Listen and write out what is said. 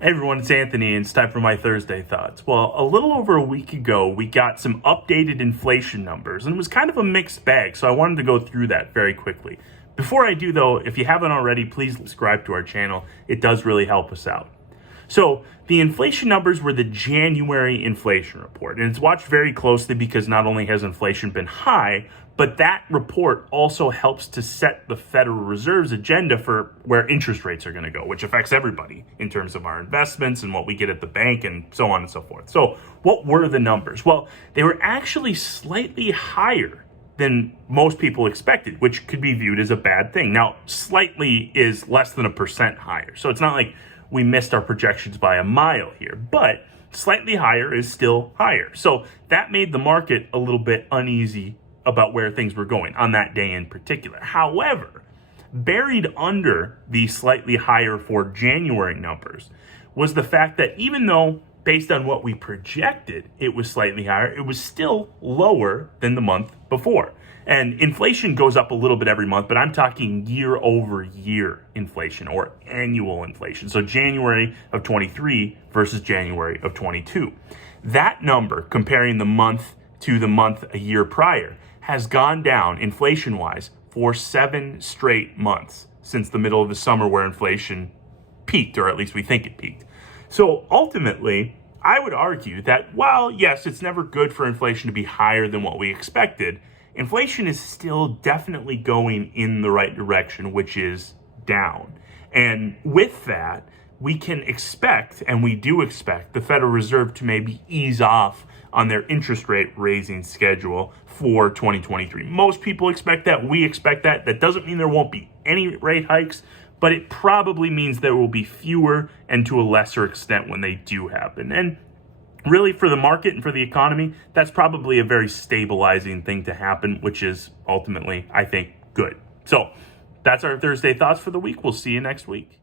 Hey everyone, it's Anthony, and it's time for my Thursday thoughts. Well, a little over a week ago, we got some updated inflation numbers, and it was kind of a mixed bag, so I wanted to go through that very quickly. Before I do, though, if you haven't already, please subscribe to our channel. It does really help us out. So the inflation numbers were the January inflation report, and it's watched very closely because not only has inflation been high, but that report also helps to set the Federal Reserve's agenda for where interest rates are going to go, which affects everybody in terms of our investments and what we get at the bank and so on and so forth. So what were the numbers? Well, they were actually slightly higher than most people expected, which could be viewed as a bad thing. Now, slightly is less than 1% higher. So it's not like we missed our projections by a mile here, but slightly higher is still higher. So that made the market a little bit uneasy about where things were going on that day in particular. However, buried under the slightly higher for January numbers was the fact that even though based on what we projected, it was slightly higher, it was still lower than the month before. And inflation goes up a little bit every month, but I'm talking year over year inflation or annual inflation. So January of 23 versus January of 22. That number, comparing the month to the month a year prior, has gone down inflation-wise for 7 straight months since the middle of the summer where inflation peaked, or at least we think it peaked. So ultimately, I would argue that while, yes, it's never good for inflation to be higher than what we expected, inflation is still definitely going in the right direction, which is down. And with that, we can expect, and we do expect, the Federal Reserve to maybe ease off on their interest rate raising schedule for 2023. Most people expect that. We expect that. That doesn't mean there won't be any rate hikes, but it probably means there will be fewer and to a lesser extent when they do happen. And really, for the market and for the economy, that's probably a very stabilizing thing to happen, which is ultimately, I think, good. So that's our Thursday thoughts for the week. We'll see you next week.